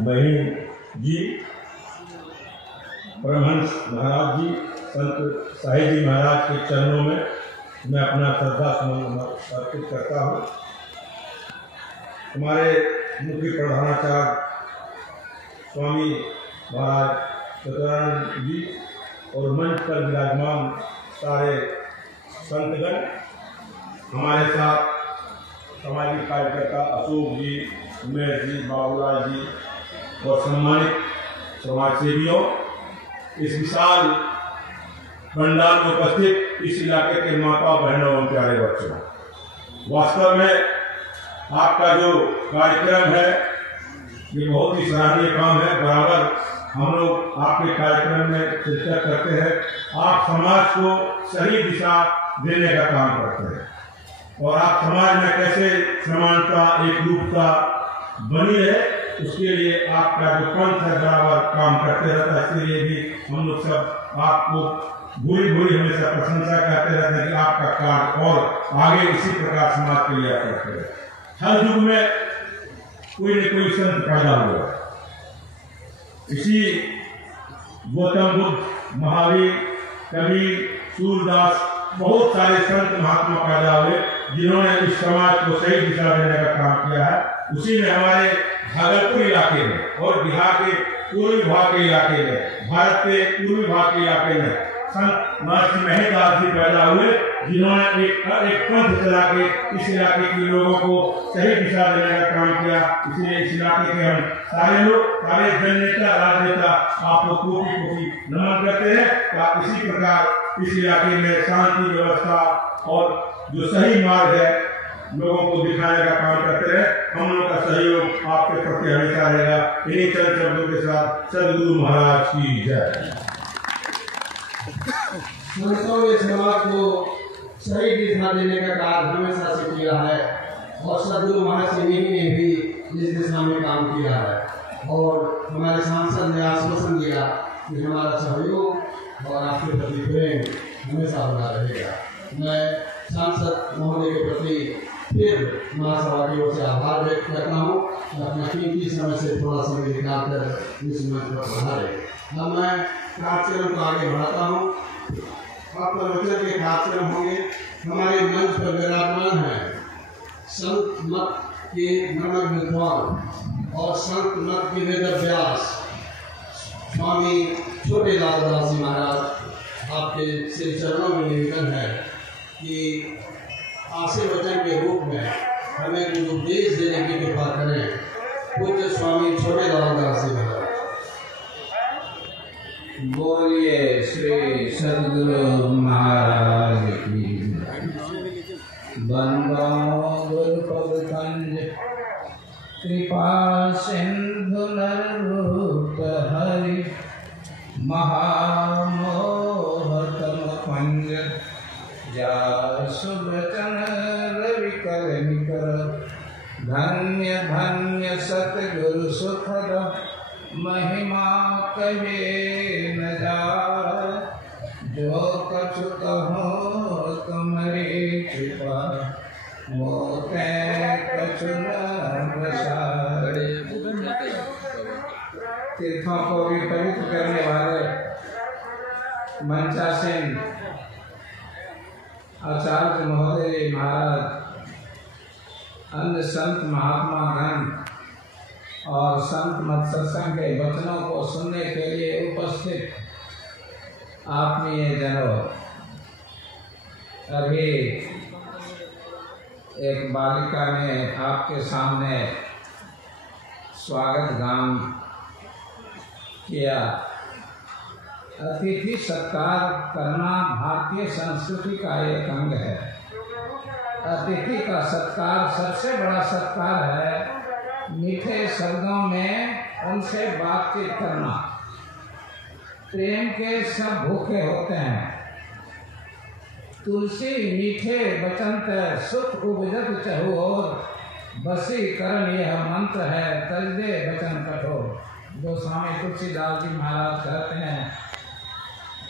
महिम जी, परमहंस महाराज जी, संत साहिब जी महाराज के चरणों में मैं अपना श्रद्धा सुमन अर्पित करता हूँ। हमारे मुख्य प्रधानाचार्य स्वामी महाराज सत्यानंद जी और मंच पर विराजमान सारे संतगण, हमारे साथ सामाजिक कार्यकर्ता अशोक जी, उमेश जी, बाबूलाल जी और सम्मानित समाजसेवियों, इस विशाल पंडाल में उपस्थित इस इलाके के माता बहनों एवं प्यारे बच्चों, वास्तव में आपका जो कार्यक्रम है ये बहुत ही सराहनीय काम है। बराबर हम लोग आपके कार्यक्रम में शिरकत करते हैं। आप समाज को सही दिशा देने का काम करते हैं और आप समाज में कैसे समानता, एकरूपता बनी रहे, उसके लिए आपका जो पंथ है बराबर काम करते रहता है। इसके लिए भी हम लोग सब आपको बुरी बुरी हमेशा प्रशंसा करते रहते हैं कि आपका कार्य और आगे इसी प्रकार समाज के लिए करते हैं। हर युग में कोई न कोई संत पैदा हुआ। इसी गौतम बुद्ध, महावीर, कबीर, सूरदास, बहुत सारे संत महात्मा पैदा हुए जिन्होंने इस समाज को सही दिशा देने का काम किया है। उसी में हमारे भागलपुर इलाके में और बिहार के पूर्वी भाग के इलाके में, भारत के पूर्वी भाग के इलाके में संत महर्षि महेंद्रनाथ जी पैदा हुए जिन्होंने एक पंथ चला के इस इलाके के लोगों को सही दिशा देने का काम किया। इसलिए इस इलाके के हम सारे लोग, सारे जननेता, राजनेता आपको कोटि कोटि नमन करते हैं कि आप इसी प्रकार इस इलाके में शांति व्यवस्था और जो सही मार्ग है लोगों को दिखाने का काम करते हैं। हम लोग का सहयोग आपके प्रति हमेशा रहेगा। इन्हीं चंद शब्दों के साथ सदगुरु महाराज की जय। संतों ने समाज को सही दिशा देने का कार्य हमेशा से किया है और सदगुरु महर्षि ने भी इस दिशा में काम किया है और हमारे सांसद ने आश्वासन दिया कि हमारा सहयोग और आपके प्रति प्रेम हमेशा बना रहेगा। मैं सांसद महोदय के प्रति फिर महासभा की ओर से आभार व्यक्त करता हूँ। अपना कीमती समय से थोड़ा समय निकालकर इस मंच पर पधारे। अब मैं कार्यक्रम को आगे बढ़ाता हूँ। आपका वचन के कार्यक्रम होंगे। हमारे मंच पर विराजमान है संत मत के नमक विद्वान और संत मत के वेद व्यास स्वामी छोटे लालदास जी महाराज। आपके श्री चरणों में निवेदन है कि आशीर्वचन के रूप में हमें कुछ उपदेश देने की कृपा करें। पूज्य स्वामी छोटे लालदास जी महाराज। बोलिए श्री सद्गुरु महाराज की। बंदो गुरुपद कंज कृपा सिंधु नररूप हरि महामोहतम पंज जासु बचन रवि कर निकर धन्य धन्य सतगुरु सुखद महिमा कहे न जाय जो कछु कहो तुम्हारी कृपा मोते कछु न बसाए। तीर्थों को भी पवित्र करने वाले मंचासीन आचार्य महोदय महाराज, अन्य संत महात्मा गण और संत मत सत्संग के वचनों को सुनने के लिए उपस्थित आत्मीय जनों, अभी एक बालिका ने आपके सामने स्वागत गान किया। अतिथि सत्कार करना भारतीय संस्कृति का एक अंग है। अतिथि का सत्कार सबसे बड़ा सत्कार है। मीठे शब्दों में उनसे बातचीत करना। प्रेम के सब भूखे होते हैं। तुलसी मीठे बचंत सुख उपजत चहु और वशीकरण यह मंत्र है तलदे वचन कठोर। जो स्वामी तुलसीदास जी महाराज कहते हैं,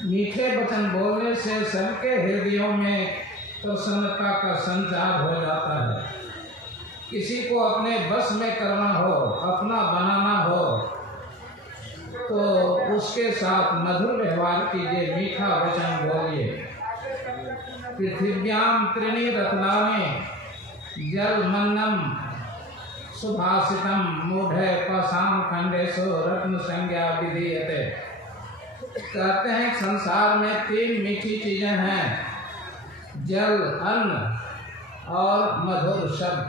मीठे वचन बोलने से सबके हृदयों में प्रसन्नता का संचार हो जाता है। किसी को अपने बस में करना हो, अपना बनाना हो उसके साथ मधुर व्यवहार कीजिए, मीठा वचन बोलिए। पृथिव्याम त्रीणि रत्नानि जलमन्नम सुभाषितम मूढ़े पाषाण खंडेशु रत्न संज्ञा विधीयते। कहते हैं संसार में 3 मीठी चीजें हैं, जल, अन्न और मधुर शब्द।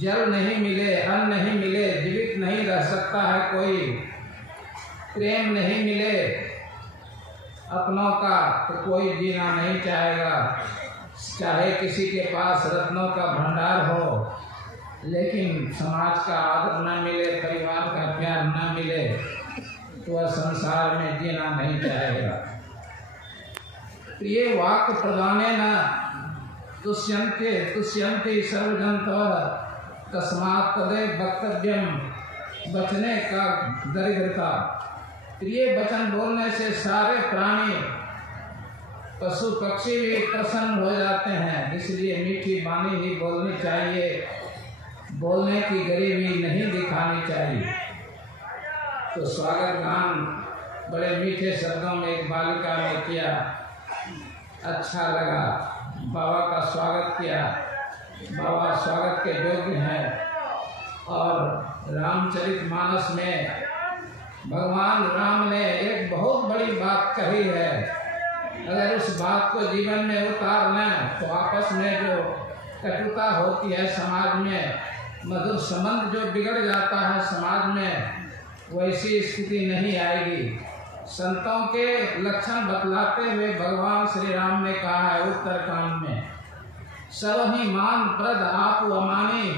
जल नहीं मिले, अन्न नहीं मिले, जीवित नहीं रह सकता है कोई। प्रेम नहीं मिले अपनों का तो कोई जीना नहीं चाहेगा। चाहे किसी के पास रत्नों का भंडार हो, लेकिन समाज का आदर न मिले, परिवार का प्यार न मिले, तो वह संसार में जीना नहीं चाहेगा। प्रिय वाक्य प्रदाने न तुष्यन्ति सर्वजन्तवः तस्मात् तदेव वक्तव्यम। बचने का दरिद्रता। प्रिय वचन बोलने से सारे प्राणी, पशु पक्षी भी प्रसन्न हो जाते हैं, इसलिए मीठी वाणी ही बोलनी चाहिए, बोलने की गरीबी नहीं दिखानी चाहिए। तो स्वागत गान बड़े मीठे शब्दों में एक बालिका ने किया, अच्छा लगा। बाबा का स्वागत किया, बाबा स्वागत के योग्य हैं। और रामचरितमानस में भगवान राम ने एक बहुत बड़ी बात कही है। अगर उस बात को जीवन में उतार लें तो आपस में जो कटुता होती है समाज में, मधुर संबंध जो बिगड़ जाता है समाज में, वैसी स्थिति नहीं आएगी। संतों के लक्षण बतलाते हुए भगवान श्री राम ने कहा है उत्तरकांड में, सब ही मान प्रद आप अमानी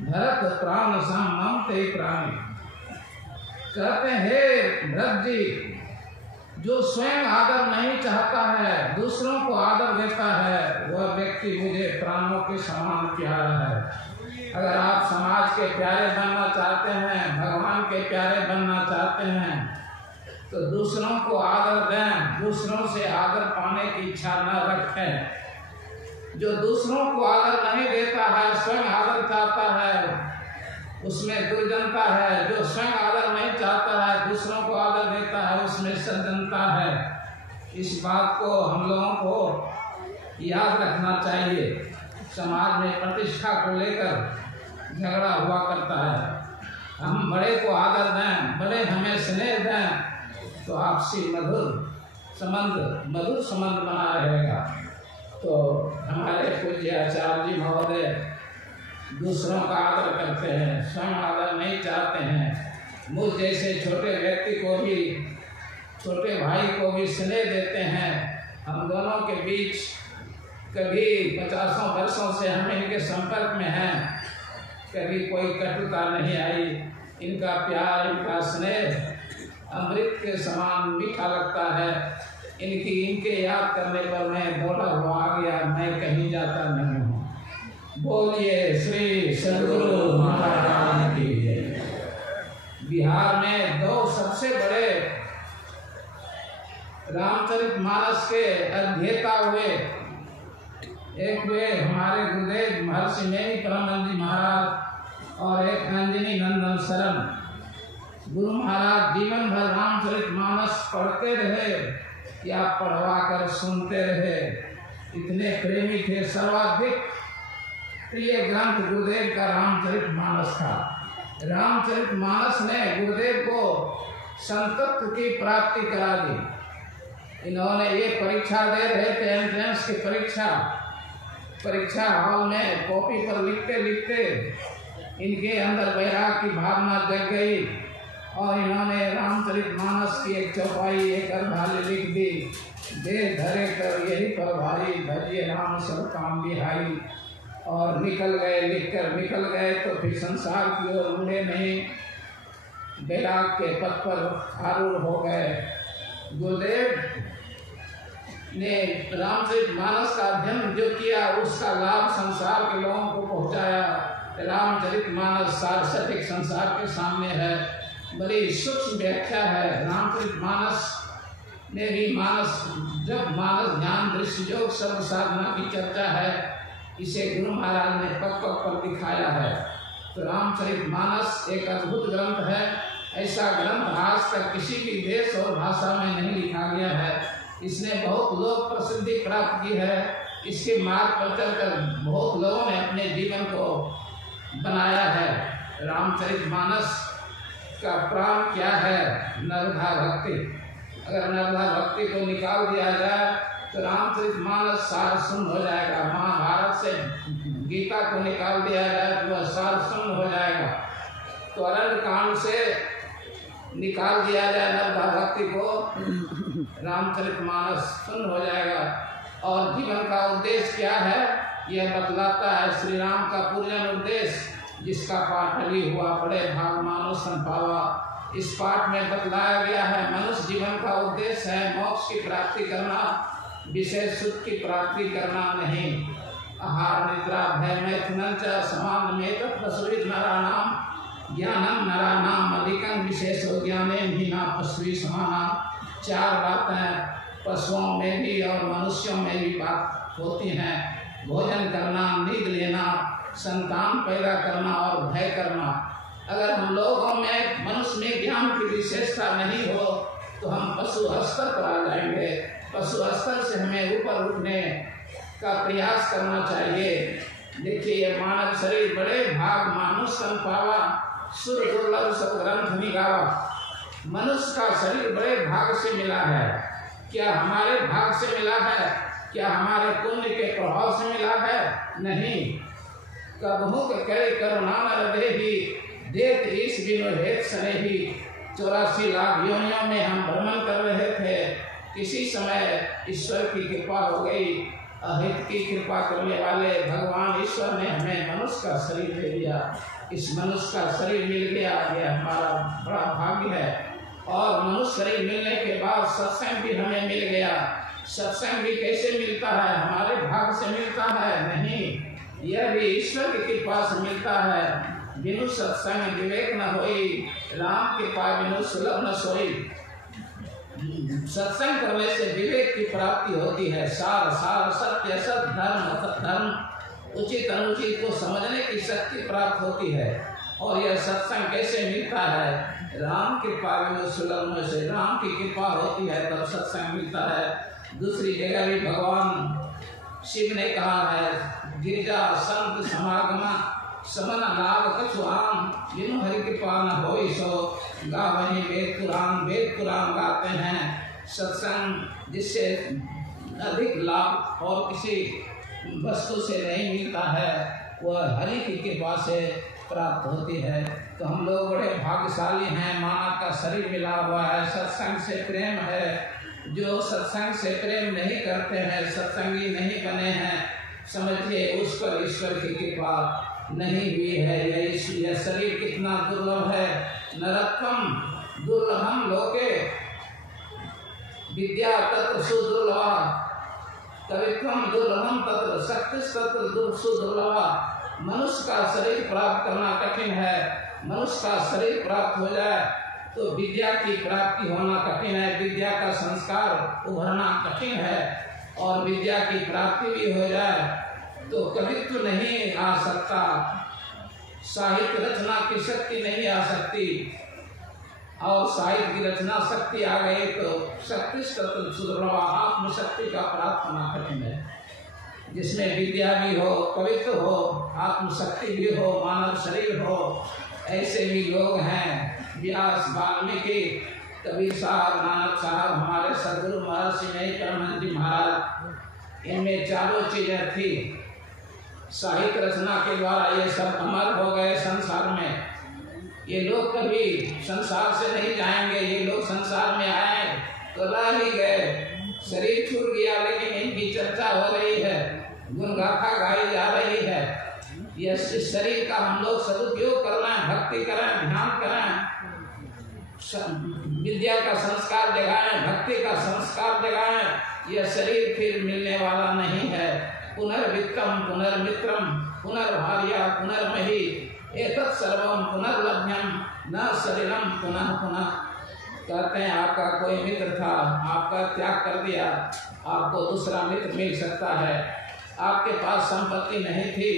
भरत प्राण सम मम ते प्राणी। कहते हैं हे भरत जी, जो स्वयं आदर नहीं चाहता है, दूसरों को आदर देता है, वह व्यक्ति मुझे प्राणों के समान प्यारा है। अगर आप समाज के प्यारे बनना चाहते हैं, भगवान के प्यारे बनना चाहते हैं, तो दूसरों को आदर दें, दूसरों से आदर पाने की इच्छा न रखें। जो दूसरों को आदर नहीं देता है, स्वयं आदर चाहता है, उसमें दुर्जनता है। जो स्वयं आदर नहीं चाहता है, दूसरों को आदर देता है, उसमें सज्जनता है। इस बात को हम लोगों को याद रखना चाहिए। समाज में प्रतिष्ठा को लेकर झगड़ा हुआ करता है। हम बड़े को आदर दें, बड़े हमें स्नेह दें, तो आपसी मधुर संबंध बना रहेगा। तो हमारे पूज्य आचार्य जी महोदय दूसरों का आदर करते हैं, स्वयं आदर नहीं चाहते हैं। मुझ जैसे छोटे व्यक्ति को भी, छोटे भाई को भी स्नेह देते हैं। हम दोनों के बीच कभी 50 वर्षों से हम इनके संपर्क में हैं, कभी कोई कटुता नहीं आई। इनका प्यार, इनका स्नेह अमृत के समान मीठा लगता है। इनके याद करने पर मैं बोला हुआ आ गया, मैं कहीं जाता नहीं हूँ। बोलिए श्री सद्गुरु महाराज की जय। बिहार में 2 सबसे बड़े रामचरितमानस के अध्येता हुए, एक हुए हमारे गुरुदेव महर्षि नेमी परमानंद जी महाराज और एक अंजनी नंदन शरण। गुरु महाराज जीवन भर रामचरितमानस पढ़ते रहे या पढ़वा कर सुनते रहे। इतने प्रेमी थे, सर्वाधिक प्रिय ग्रंथ गुरुदेव का रामचरितमानस था। रामचरितमानस ने गुरुदेव को संतत्व की प्राप्ति करा दी। इन्होंने ये परीक्षा दे रहे थे, एंट्रेंस की परीक्षा हॉल में कॉपी पर लिखते लिखते इनके अंदर वैराग की भावना जग गई और इन्होंने रामचरितमानस की एक चौपाई, एक अर्धाली लिख दी। दे धरे कर यही पर भाई, भजिए राम सब काम बिहाई। और निकल गए, लिखकर निकल गए तो फिर संसार की ओर मुड़े नहीं, वैराग के पथ पर आरूढ़ हो गए। गुरुदेव ने रामचरितमानस का अध्ययन जो किया, उसका लाभ संसार के लोगों को पहुंचाया। रामचरितमानस सारस्वतिक संसार के सामने है, बड़ी सूक्ष्म व्याख्या है। रामचरितमानस में भी जब मानस ज्ञान दृश्य योग सर्व साधना की चर्चा है, इसे गुरु महाराज ने पग पग पर दिखाया है। तो रामचरितमानस एक अद्भुत ग्रंथ है। ऐसा ग्रंथ आज तक किसी भी देश और भाषा में नहीं लिखा गया है। इसने बहुत लोक प्रसिद्धि प्राप्त की है। इसके मार्ग पर चलकर बहुत लोगों ने अपने जीवन को बनाया है। रामचरितमानस का प्राण क्या है? नरधा भक्ति। अगर नरधा भक्ति को निकाल दिया जाए तो रामचरितमानस सार शून्य हो जाएगा। महाभारत से गीता को निकाल दिया जाए तो वह सार शून्य हो जाएगा। तो अरण्य कांड से निकाल दिया जाए नरधा भक्ति को, रामचरितमानस शून्य हो जाएगा। और जीवन का उद्देश्य क्या है यह बतलाता है श्री राम का पूर्ण उद्देश्य, जिसका पाठ अभी हुआ बड़े भाग मानो संपावा। इस पाठ में बतलाया गया है मनुष्य जीवन का उद्देश्य है मोक्ष की प्राप्ति करना, विशेष सुख की प्राप्ति करना नहीं। आहार निद्रा भय मैथुन च समान में तत्पस्वित नराणाम ज्ञानम नराणाम अधिकं विशेषो ज्ञाने हीना पशु समाना। चार बातें पशुओं में भी और मनुष्यों में भी बात होती हैं। भोजन करना, नींद लेना, संतान पैदा करना और भय करना। अगर हम लोगों में मनुष्य में ज्ञान की विशेषता नहीं हो तो हम पशु स्तर पर आ जाएंगे। पशु स्तर से हमें ऊपर उठने का प्रयास करना चाहिए। देखिए ये मानव शरीर बड़े भाग मानुष सन पावा, सुर दुर्लभ सब ग्रंथ निगावा। मनुष्य का शरीर बड़े भाग से मिला है। क्या हमारे भाग से मिला है? क्या हमारे पुण्य के प्रभाव से मिला है? नहीं। कबहू के करे करुणा न देही देख ईश बिनो हेत सने ही। 84 लाख योनियों में हम भ्रमण कर रहे थे। किसी समय ईश्वर की कृपा हो गई। अहित की कृपा करने वाले भगवान ईश्वर ने हमें मनुष्य का शरीर दे दिया। इस मनुष्य का शरीर मिल गया, यह हमारा बड़ा भाग्य है। और मनुष्य शरीर मिलने के बाद सत्संग भी हमें मिल गया। सत्संग भी कैसे मिलता है? हमारे भाग से मिलता है? नहीं, यह भी ईश्वर की कृपा से मिलता है। बिनु सत्संग विवेक न होई, राम कृपा बिनु सुलभ न सोई। सत्संग करने से विवेक की प्राप्ति होती है। सार सार सत्य सत धर्म असत धर्म, उचित अनुचित को समझने की शक्ति प्राप्त होती है। और यह सत्संग कैसे मिलता है? राम कृपा बिनु सुलभ न सोई। राम की कृपा होती है तब सत्संग मिलता है। दूसरी जगह भी भगवान शिव ने कहा है गिरजा संत समागमा समन लाभ कछुआम, बिनु हरि कृपा न होई सो गावहि वेद पुराण। वेद पुराण गाते हैं। सत्संग जिससे अधिक लाभ और किसी वस्तु से नहीं मिलता है वह हरि की कृपा से प्राप्त होती है। तो हम लोग बड़े भाग्यशाली हैं। मानव का शरीर मिला हुआ है, सत्संग से प्रेम है। जो सत्संग से प्रेम नहीं करते हैं, सत्संगी नहीं बने हैं, समझिए उस पर ईश्वर की कृपा नहीं हुई है। यह शरीर कितना दुर्लभ है। नरत्वम दुर्लभम लोके विद्या तत्र सुदुर्लभा, कवित्वम दुर्लभम तत्र शक्ति तत्र सुदुर्लभा। मनुष्य का शरीर प्राप्त करना कठिन है। मनुष्य का शरीर प्राप्त हो जाए तो विद्या की प्राप्ति होना कठिन है। विद्या का संस्कार उभरना कठिन है। और विद्या की प्राप्ति भी हो जाए तो कवित्व नहीं आ सकता, साहित्य रचना की शक्ति नहीं आ सकती। और साहित्य की रचना शक्ति आ गई तो शक्ति सुदृढ़ आत्मशक्ति का प्राप्त होना कठिन है। जिसमें विद्या भी हो, कवित्व हो, आत्मशक्ति भी हो, मानव शरीर हो, ऐसे भी लोग हैं। व्यास, वाल्मीकि, कबीर साहब, नानक साहब, हमारे सदगुरु महर्षि परमानंद जी महाराज, इनमें चारों चीजें थी। साहित्य रचना के द्वारा ये सब अमर हो गए संसार में। ये लोग कभी संसार से नहीं जाएंगे। ये लोग संसार में आए तो ला ही गए। शरीर छूट गया लेकिन इनकी चर्चा हो रही है, गुणगाथा गाई जा रही है। यह शरीर का हम लोग सदुपयोग करें, भक्ति करें, ध्यान करें, विद्या का संस्कार जगाएं, भक्ति का संस्कार जगाएं। यह शरीर फिर मिलने वाला नहीं है। पुनर्वित्तम पुनर्मित्रम पुनर्भार्या पुनर्मही एतत् सर्वम पुनर्लभ्यम न शरीरम पुनः पुनः। कहते हैं आपका कोई मित्र था, आपका त्याग कर दिया, आपको दूसरा मित्र मिल सकता है। आपके पास संपत्ति नहीं थी,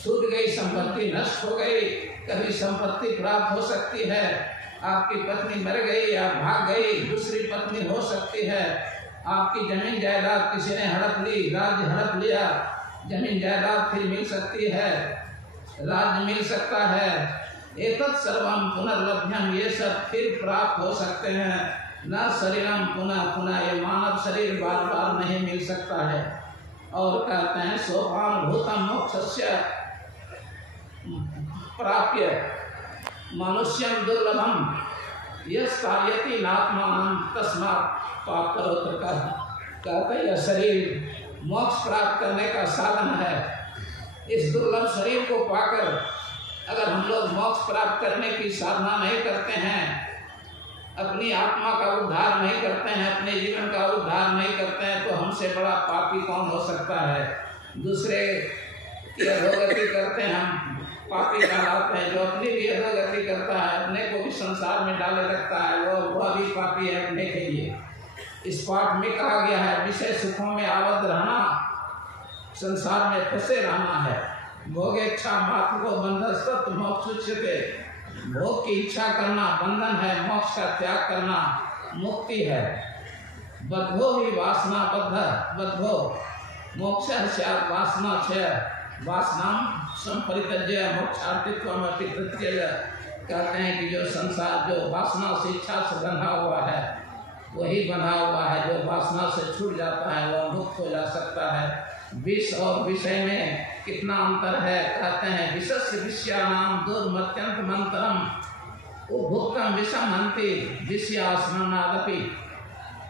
छूट गई संपत्ति, नष्ट हो गई, कभी संपत्ति प्राप्त हो सकती है। आपकी पत्नी मर गई या भाग गई, दूसरी पत्नी हो सकती है। आपकी जमीन जायदाद किसी ने हड़प ली, राज्य हड़प लिया, जमीन जायदाद फिर मिल सकती है, राज्य मिल सकता है। एतत् सर्वम पुनर्लभ्यम, ये सब फिर प्राप्त हो सकते हैं। न शरीरम पुनः पुनः, ये मानव शरीर बार बार नहीं मिल सकता है। और कहते हैं सोपान भूतम मोक्षस्य प्राप्य मनुष्यम दुर्लभम यस्तायति नात्मानं तस्मात् पाप करो। कहते हैं यह शरीर मोक्ष प्राप्त करने का साधन है। इस दुर्लभ शरीर को पाकर अगर हम लोग मोक्ष प्राप्त करने की साधना नहीं करते हैं, अपनी आत्मा का उद्धार नहीं करते हैं, अपने जीवन का उद्धार नहीं करते हैं, तो हमसे बड़ा पापी कौन हो सकता है। दूसरे की अधोगति करते हैं, हम पापी कहलाते हैं। जो अपनी भी अधोगति करता है, अपने को भी संसार में डाले रखता है, वह भी पापी है अपने के लिए। इस पाठ में कहा गया है विषय सुखों में आबद्ध रहना, संसार में फंसे रहना है। भोग इच्छा मात्र को बंधस्तत्व मोक्ष उच्यते, भोग की इच्छा करना बंधन है, मोक्ष का त्याग करना मुक्ति है। बद्धो ही वासना बद्धो मोक्ष स्यात् वासना क्षय, वासना संपरित्यज्य मोक्षार्थित्वमपि तृतीय। कहते हैं कि जो संसार जो वासना से इच्छा से बंधा हुआ है वही बंधा हुआ है, जो वासना से छूट जाता है वह मुक्त हो जा सकता है। विष और विषय में कितना अंतर है। कहते हैं विषस्य विषयानाम दुर्मत्यंत मंत्रम उभुक्तम विषम हंति विषयास्मरणादपि।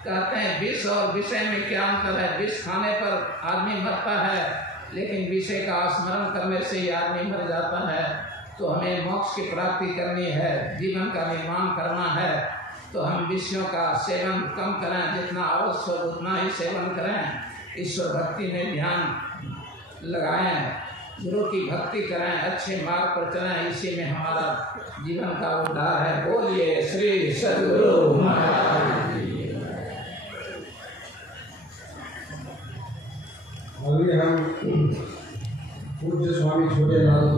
कहते हैं विष और विषय में क्या अंतर है। विष खाने पर आदमी मरता है, लेकिन विषय का स्मरण करने से ही आदमी मर जाता है। तो हमें मोक्ष की प्राप्ति करनी है, जीवन का निर्माण करना है, तो हम विषयों का सेवन कम करें, जितना आवश्यक उतना ही सेवन करें। ईश्वर भक्ति में ध्यान लगाएं, गुरु की भक्ति करें, अच्छे मार्ग पर चलें, इसी में हमारा जीवन का उद्धार है। बोलिए श्री सद्गुरु महाराज की। अभी हम पूज्य स्वामी छोटेलाल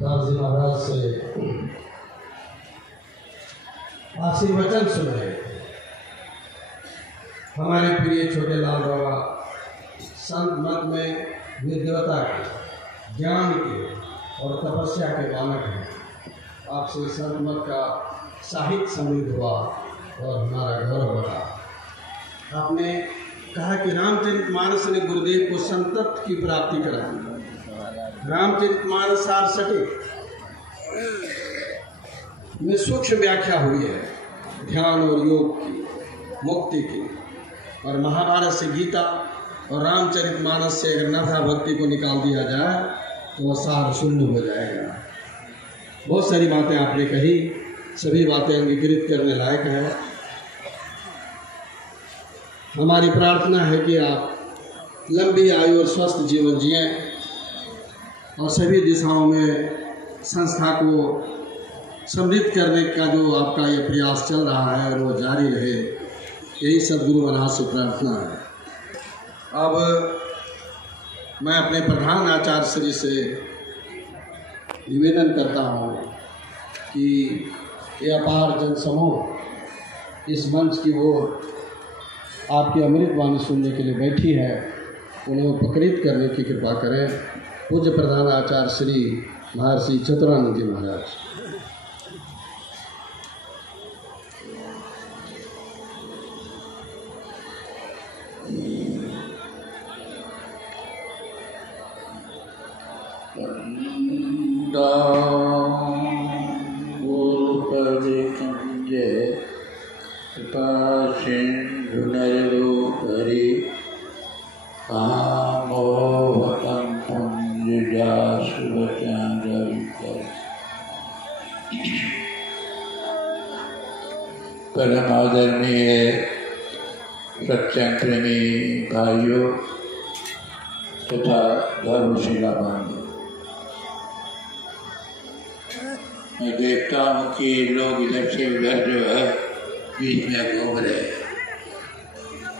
दास जी महाराज से आशीर्वचन सुन रहे। हमारे प्रिय छोटेलाल बाबा संत मत में विद्वता के, ज्ञान के और तपस्या के मानक हैं। आपसे संत मत का साहित्य समृद्ध हुआ और हमारा गौरव बढ़ा। आपने कहा कि रामचरितमानस ने गुरुदेव को संतत्व की प्राप्ति कराई। रामचरितमानस सार सटीक में सूक्ष्म व्याख्या हुई है ध्यान और योग की, मुक्ति की। और महाभारत से गीता और रामचरितमानस से अगर नाथा भक्ति को निकाल दिया जाए तो वह सार शून्य हो जाएगा। बहुत सारी बातें आपने कही, सभी बातें अंगीकृत करने लायक है। हमारी प्रार्थना है कि आप लंबी आयु और स्वस्थ जीवन जिएं और सभी दिशाओं में संस्था को समृद्ध करने का जो आपका ये प्रयास चल रहा है और वो जारी रहे, यही सद्गुरु महाराज से प्रार्थना है। अब मैं अपने प्रधान आचार्य श्री से निवेदन करता हूँ कि ये अपार जनसमूह इस मंच की ओर आपकी अमृत वाणी सुनने के लिए बैठी है, उन्हें उपकृत करने की कृपा करें। पूज्य प्रधान आचार्य श्री महर्षि चतुरानंद जी महाराज। परम आदरणीय सत्संग प्रेमी भाइयों तथा धर्मशिला भाइयों, मैं देखता हूँ कि लोग इधर से उधर जो है बीच में घूम रहे हैं।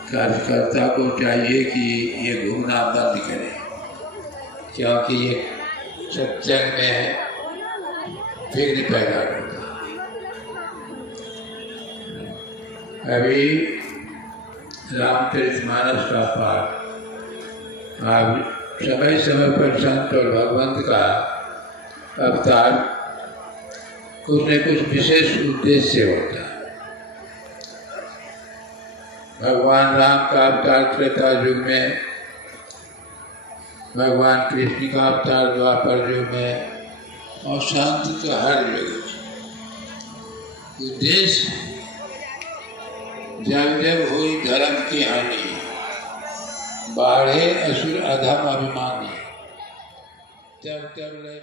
कार्यकर्ता को चाहिए कि ये घूमना बंद करे, क्योंकि ये सत्संग में विघ्न पैदा करता। अभी रामचरितमानस का पाठ, आप समय समय पर संत और भगवंत का अवतार कुछ न कुछ विशेष उद्देश्य होता है। भगवान राम का अवतार त्रेता युग में, भगवान कृष्ण का अवतार द्वापर युग में, और शांति का हर युग। उद्देश्य जब जब हुई धर्म की हानि, बाढ़े असुर अधम अभिमानी, तब तब लय